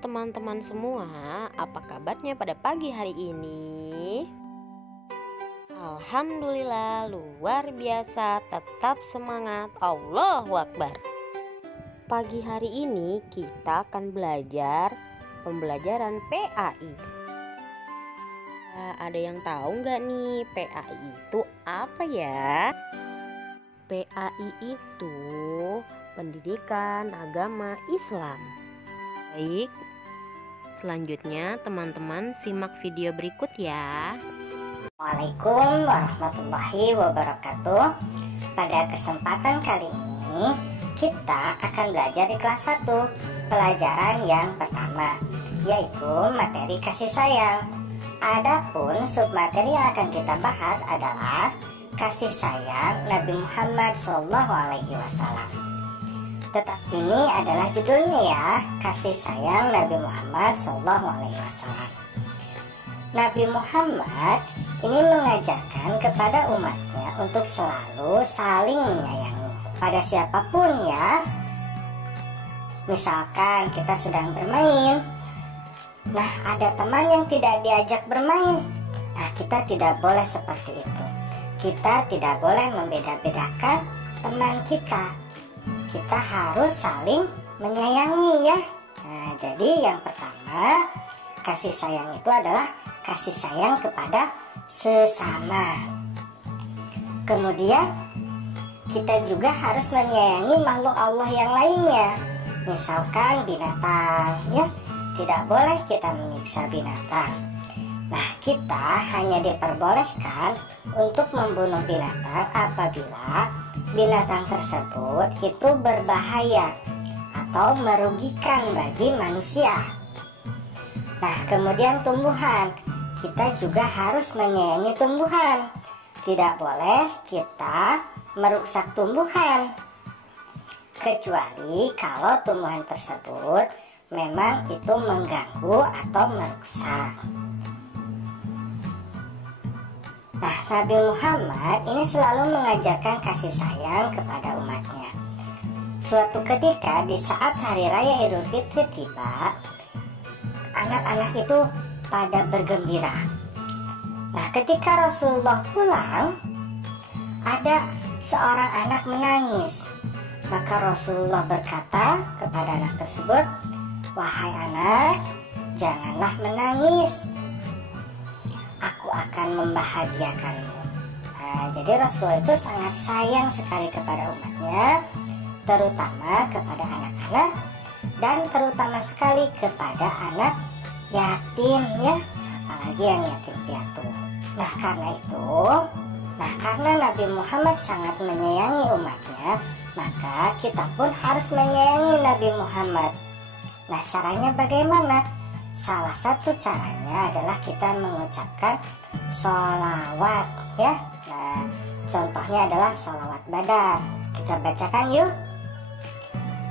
teman-teman semua, apa kabarnya pada pagi hari ini? Alhamdulillah luar biasa, tetap semangat, Allahu Akbar. Pagi hari ini kita akan belajar pembelajaran PAI. Ada yang tahu nggak nih PAI itu apa ya? PAI itu Pendidikan Agama Islam. Baik, selanjutnya teman-teman simak video berikut ya. Assalamualaikum warahmatullahi wabarakatuh. Pada kesempatan kali ini kita akan belajar di kelas 1, pelajaran yang pertama, yaitu materi kasih sayang. Adapun submateri yang akan kita bahas adalah kasih sayang Nabi Muhammad SAW. Tetap ini adalah judulnya ya, kasih sayang Nabi Muhammad SAW. Nabi Muhammad ini mengajarkan kepada umatnya untuk selalu saling menyayangi pada siapapun ya. Misalkan kita sedang bermain, nah ada teman yang tidak diajak bermain, nah kita tidak boleh seperti itu. Kita tidak boleh membeda-bedakan teman kita. Kita harus saling menyayangi ya. Nah, jadi yang pertama, kasih sayang itu adalah kasih sayang kepada sesama. Kemudian kita juga harus menyayangi makhluk Allah yang lainnya. Misalkan binatang ya, tidak boleh kita menyiksa binatang. Nah, kita hanya diperbolehkan untuk membunuh binatang apabila binatang tersebut itu berbahaya atau merugikan bagi manusia. Nah, kemudian tumbuhan, kita juga harus menyayangi tumbuhan. Tidak boleh kita merusak tumbuhan, kecuali kalau tumbuhan tersebut memang itu mengganggu atau merusak. Nah, Nabi Muhammad ini selalu mengajarkan kasih sayang kepada umatnya. Suatu ketika di saat hari raya Idul Fitri tiba, anak-anak itu pada bergembira. Nah, ketika Rasulullah pulang, ada seorang anak menangis. Maka Rasulullah berkata kepada anak tersebut, "Wahai anak, janganlah menangis. Aku akan membahagiakanmu." Nah, jadi Rasul itu sangat sayang sekali kepada umatnya, terutama kepada anak-anak dan terutama sekali kepada anak yatim ya, apalagi yang yatim piatu. Nah, karena Nabi Muhammad sangat menyayangi umatnya, maka kita pun harus menyayangi Nabi Muhammad. Nah, caranya bagaimana? Salah satu caranya adalah kita mengucapkan sholawat ya. Nah, contohnya adalah sholawat badar. Kita bacakan yuk.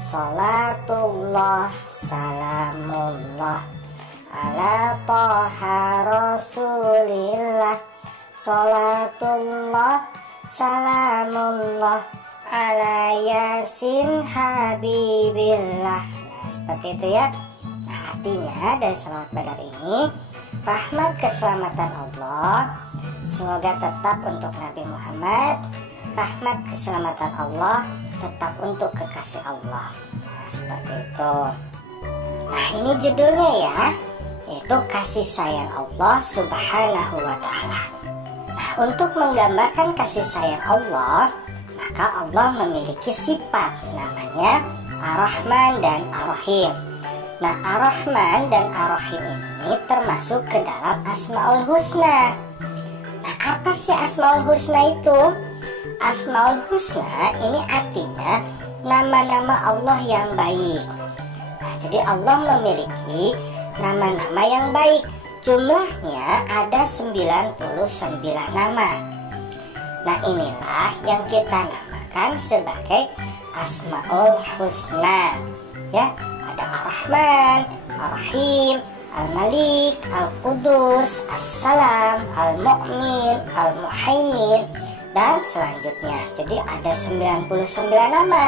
Sholatullah salamullah ala toha rasulillah. Sholatullah salamullah ala yasin habibillah. Nah, seperti itu ya. Artinya dari salawat badar ini, rahmat keselamatan Allah semoga tetap untuk Nabi Muhammad, rahmat keselamatan Allah tetap untuk kekasih Allah. Nah, seperti itu. Nah, ini judulnya ya, yaitu kasih sayang Allah Subhanahu wa Ta'ala. Nah, untuk menggambarkan kasih sayang Allah, maka Allah memiliki sifat namanya Ar-Rahman dan Ar-Rahim. Nah, Ar-Rahman dan Ar-Rahim ini termasuk ke dalam Asmaul Husna. Nah, apa sih Asmaul Husna itu? Asmaul Husna ini artinya nama-nama Allah yang baik. Nah, jadi Allah memiliki nama-nama yang baik. Jumlahnya ada 99 nama. Nah, inilah yang kita namakan sebagai Asmaul Husna. Ya, ada Ar-Rahman, Ar-Rahim, Al-Malik, Al-Qudus, As-Salam, Al-Mu'min, Al-Muhaimin, dan selanjutnya. Jadi ada 99 nama.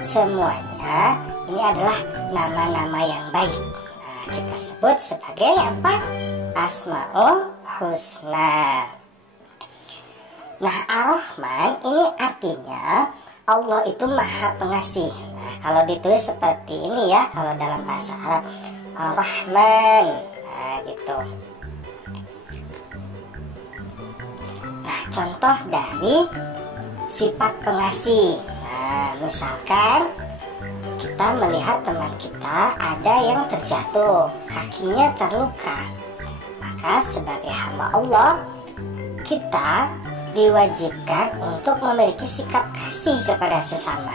Semuanya ini adalah nama-nama yang baik. Nah, kita sebut sebagai apa? Asmaul Husna. Nah, Ar-Rahman ini artinya Allah itu Maha Pengasih. Nah, kalau ditulis seperti ini ya, kalau dalam bahasa Arab, Ar-Rahman. Nah, gitu. Nah, contoh dari sifat pengasih. Nah, misalkan kita melihat teman kita ada yang terjatuh, kakinya terluka. Maka sebagai hamba Allah, kita diwajibkan untuk memiliki sikap kasih kepada sesama.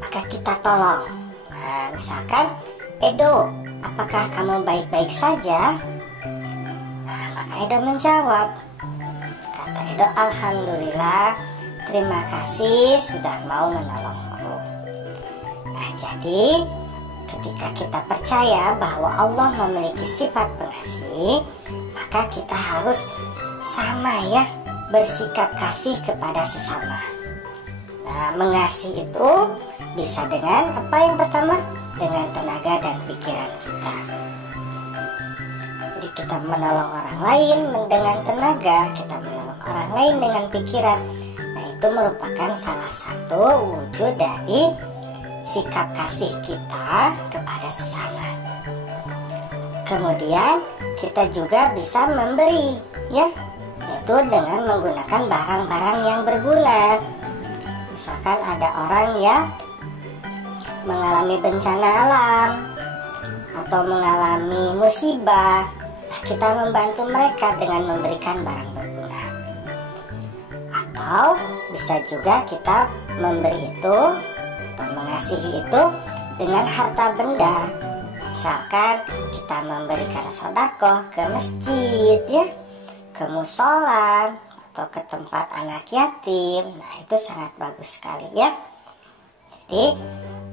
Maka kita tolong. Nah, misalkan, Edo, apakah kamu baik-baik saja? Nah, maka Edo menjawab. Kata Edo, alhamdulillah, terima kasih sudah mau menolongku. Nah, jadi ketika kita percaya bahwa Allah memiliki sifat pengasih, maka kita harus sama ya, bersikap kasih kepada sesama. Nah, mengasihi itu bisa dengan apa yang pertama? Dengan tenaga dan pikiran kita. Jadi kita menolong orang lain dengan tenaga, kita menolong orang lain dengan pikiran. Nah, itu merupakan salah satu wujud dari sikap kasih kita kepada sesama. Kemudian kita juga bisa memberi, ya, yaitu dengan menggunakan barang-barang yang berguna. Misalkan ada orang yang mengalami bencana alam atau mengalami musibah, kita membantu mereka dengan memberikan barang berguna. Atau bisa juga kita memberi itu atau mengasihi itu dengan harta benda. Misalkan kita memberikan sedekah ke masjid, ya, ke musola atau ke tempat anak yatim. Nah, itu sangat bagus sekali ya. Jadi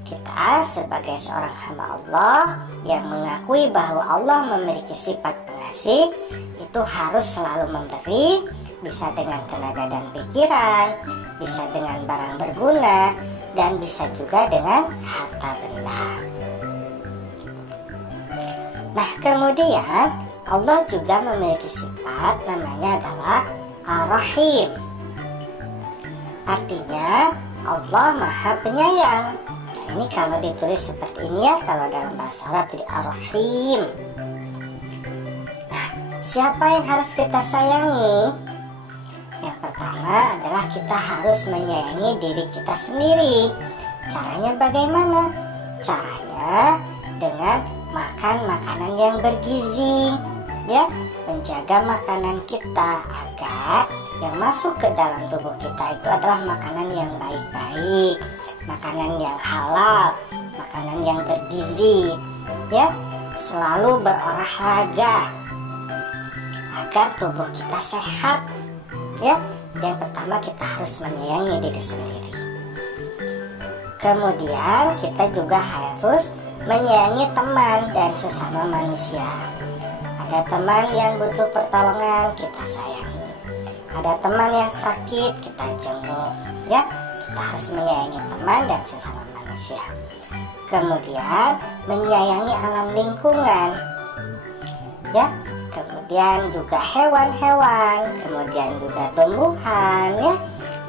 kita sebagai seorang hamba Allah yang mengakui bahwa Allah memiliki sifat pengasih, itu harus selalu memberi, bisa dengan tenaga dan pikiran, bisa dengan barang berguna, dan bisa juga dengan harta benda. Nah, kemudian Allah juga memiliki sifat namanya adalah Ar-Rahim. Artinya Allah Maha Penyayang. Nah, ini kalau ditulis seperti ini ya, kalau dalam bahasa Arab jadi Ar-Rahim. Nah, siapa yang harus kita sayangi? Yang pertama adalah kita harus menyayangi diri kita sendiri. Caranya bagaimana? Caranya dengan makan makanan yang bergizi, ya, menjaga makanan kita agar yang masuk ke dalam tubuh kita itu adalah makanan yang baik-baik, makanan yang halal, makanan yang bergizi, ya, selalu berolahraga agar tubuh kita sehat, ya. Yang pertama kita harus menyayangi diri sendiri. Kemudian kita juga harus menyayangi teman dan sesama manusia. Ada teman yang butuh pertolongan, kita sayangi. Ada teman yang sakit, kita jenguk, ya. Kita harus menyayangi teman dan sesama manusia. Kemudian menyayangi alam lingkungan, ya. Kemudian juga hewan-hewan, kemudian juga tumbuhan, ya.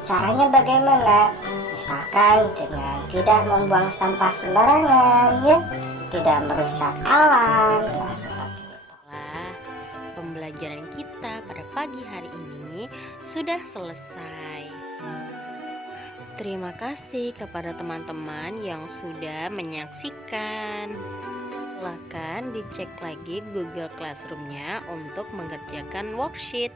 Caranya bagaimana? Misalkan dengan tidak membuang sampah sembarangan, ya, tidak merusak alam. Nah, seperti itu. Pembelajaran kita pada pagi hari ini sudah selesai. Terima kasih kepada teman-teman yang sudah menyaksikan. Silakan dicek lagi Google Classroom-nya untuk mengerjakan worksheet.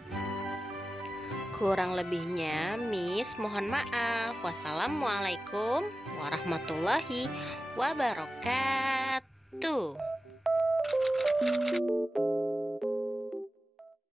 Kurang lebihnya Miss mohon maaf. Wassalamualaikum warahmatullahi wabarakatuh.